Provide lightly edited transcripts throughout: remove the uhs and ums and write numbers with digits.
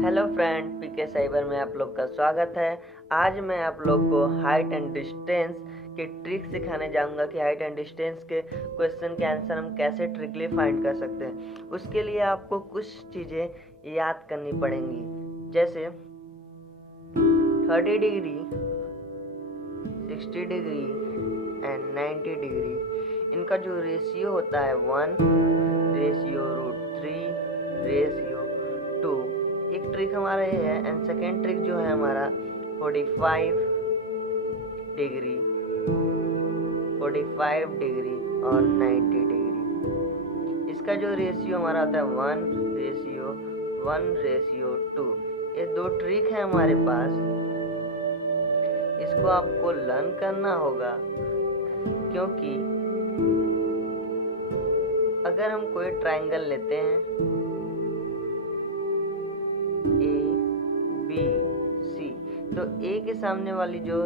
Hello friend, पीके cyber में आप लोग का स्वागत है। आज मैं आप लोग को हाइट एंड डिस्टेंस की ट्रिक सिखाने जाऊंगा कि हाइट एंड डिस्टेंस के क्वेश्चन के आंसर हम कैसे ट्रिकली फाइंड कर सकते हैं। उसके लिए आपको कुछ चीज़ें याद करनी पड़ेंगी, जैसे 30 डिग्री, 60 डिग्री एंड 90 डिग्री। इनका जो रेशियो होता है 1 रेशियो √3 रेशियो 2। एक ट्रिक हमारा ये है। एंड सेकेंड ट्रिक जो है हमारा 45 डिग्री, 45 डिग्री और 90 डिग्री। इसका जो रेशियो हमारा होता है 1 रेशियो 2। ये दो ट्रिक है हमारे पास। इसको आपको लर्न करना होगा, क्योंकि अगर हम कोई ट्रायंगल लेते हैं ए बी सी, तो ए के सामने वाली जो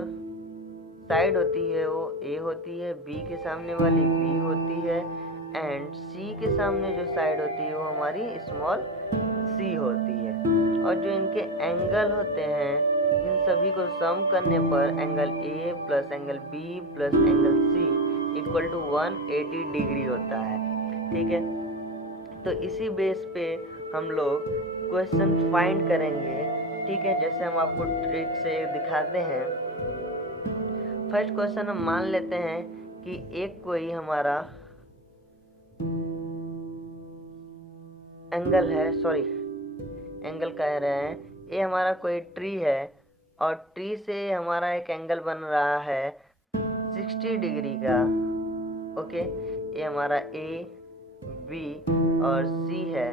साइड होती है वो ए होती है, बी के सामने वाली बी होती है एंड सी के सामने जो साइड होती है वो हमारी स्मॉल सी होती है। और जो इनके एंगल होते हैं, इन सभी को सम करने पर angle A plus angle B plus angle C equal to 180 degree होता है। ठीक है, तो इसी बेस पे हम लोग क्वेश्चन फाइंड करेंगे। ठीक है, जैसे हम आपको ट्रिक से दिखाते हैं। फर्स्ट क्वेश्चन हम मान लेते हैं कि एक कोई हमारा एंगल है, एंगल कह रहे हैं, ये हमारा कोई ट्री है और ट्री से हमारा एक एंगल बन रहा है 60 डिग्री का। ओके, ये हमारा ए बी और सी है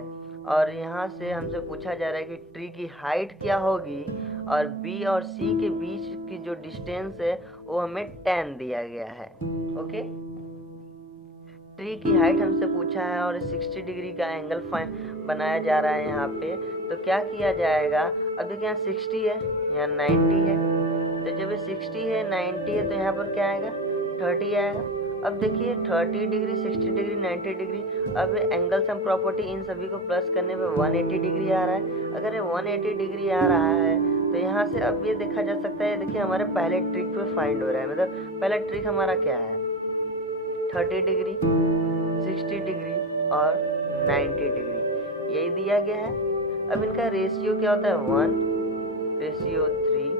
और यहाँ से हमसे पूछा जा रहा है कि ट्री की हाइट क्या होगी और बी और सी के बीच की जो डिस्टेंस है वो हमें 10 दिया गया है। ओके, ट्री की हाइट हमसे पूछा है और 60 डिग्री का एंगल बनाया जा रहा है यहाँ पे। तो क्या किया जाएगा, अब देखिए यहाँ 60 है, यहाँ 90 है। तो जब ये 60 है 90 है तो यहाँ पर क्या आएगा, 30 आएगा। अब देखिए 30 डिग्री, 60 डिग्री, 90 डिग्री। अब एंगल सम प्रॉपर्टी इन सभी को प्लस करने पे 180 डिग्री आ रहा है। अगर ये 180 डिग्री आ रहा है तो यहाँ से अब ये देखा जा सकता है, देखिए हमारे पहले ट्रिक पे फाइंड हो रहा है। मतलब पहला ट्रिक हमारा क्या है, 30 डिग्री, 60 डिग्री और 90 डिग्री, यही दिया गया है। अब इनका रेशियो क्या होता है, 1 रेशियो 3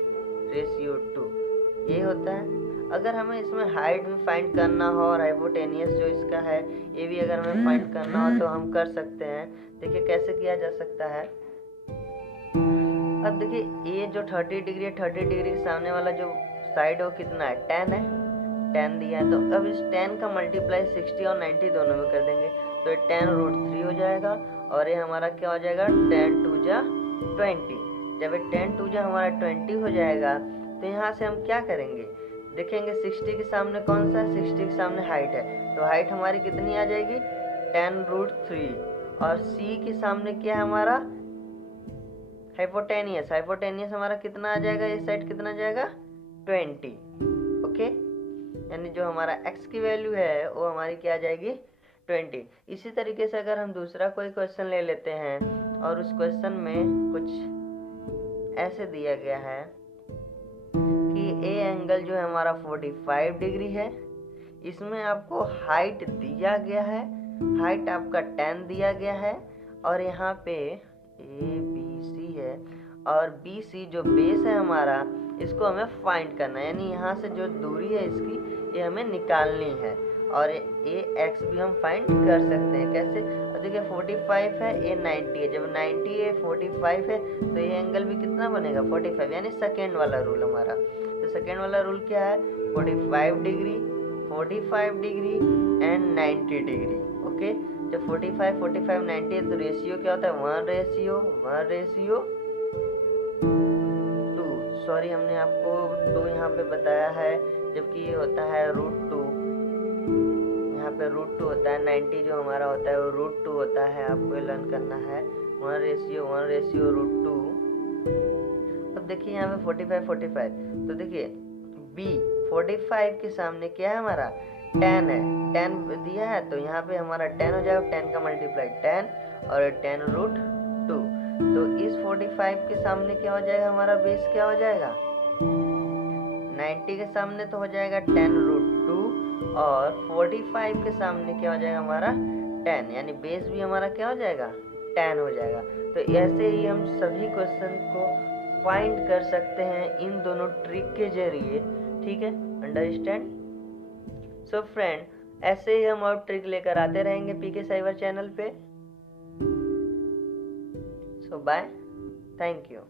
रेशियो 2, ये होता है। अगर हमें इसमें हाइट भी फाइंड करना हो और हाइपोटेनियस जो इसका है ये भी अगर हमें फाइंड करना हो तो हम कर सकते हैं। देखिए कैसे किया जा सकता है। अब देखिए ये जो 30 डिग्री है, 30 डिग्री के सामने वाला जो साइड है वो कितना है, 10 है, 10 दिया है। तो अब इस 10 का मल्टीप्लाई 60 और 90 दोनों में कर देंगे तो ये 10√3 हो जाएगा और ये हमारा क्या हो जाएगा, 10 2 जा 20। जब ये 10 2 जा हमारा 20 हो जाएगा तो यहाँ से हम क्या करेंगे, देखेंगे 60 के सामने कौन सा है, 60 के सामने हाइट है, तो हाइट हमारी कितनी आ जाएगी, 10√3। और सी के सामने क्या है हमारा, हाइपोटेनियस, हाइपोटेनियस हमारा कितना आ जाएगा, ये साइड कितना आ जाएगा, 20। ओके, यानी जो हमारा x की वैल्यू है वो हमारी क्या आ जाएगी, 20। इसी तरीके से अगर हम दूसरा कोई क्वेश्चन ले लेते हैं और उस क्वेश्चन में कुछ ऐसे दिया गया है कि ए एंगल जो है हमारा 45 डिग्री है, इसमें आपको हाइट दिया गया है, हाइट आपका 10 दिया गया है और यहाँ पे ए बी सी है और बी सी जो बेस है हमारा, इसको हमें फाइंड करना है। यानी यहाँ से जो दूरी है इसकी ये हमें निकालनी है और ए एक्स भी हम फाइंड कर सकते हैं। कैसे, देखिए 45 है, ए 90 है। जब 90 है 45 है तो ये एंगल भी कितना बनेगा, 45, यानी सेकेंड वाला रूल हमारा। तो सेकेंड वाला रूल क्या है, 45 degree, 45 degree and 90 degree. Okay, जब 45 45 90 है तो रेशियो क्या होता है, 1 रेशियो 2। सॉरी, हमने आपको 2 यहाँ पे बताया है, जबकि ये होता है √2। यहाँ पे √2 होता है, 90 जो हमारा होता है वो √2 होता है। आपको लर्न करना है 1 रेशियो √2। अब देखिए यहाँ पे 45 45, तो देखिए b 45 के सामने क्या है हमारा, 10 है, 10 दिया है तो यहाँ पे हमारा 10 हो जाएगा, 10 का मल्टीप्लाई 10 और 10√2। तो इस 45 के सामने क्या हो जाएगा, हमारा बेस क्या हो जाएगा, 90 के सामने तो हो जाएगा 10√2 और 45 के सामने क्या हो जाएगा हमारा 10, यानी बेस भी हमारा क्या हो जाएगा 10 हो जाएगा। तो ऐसे ही हम सभी क्वेश्चन को फाइंड कर सकते हैं इन दोनों ट्रिक के जरिए, ठीक है, अंडरस्टैंड। सो फ्रेंड, ऐसे ही हम और ट्रिक लेकर आते रहेंगे पीके साइबर चैनल पे। सो बाय, थैंक यू।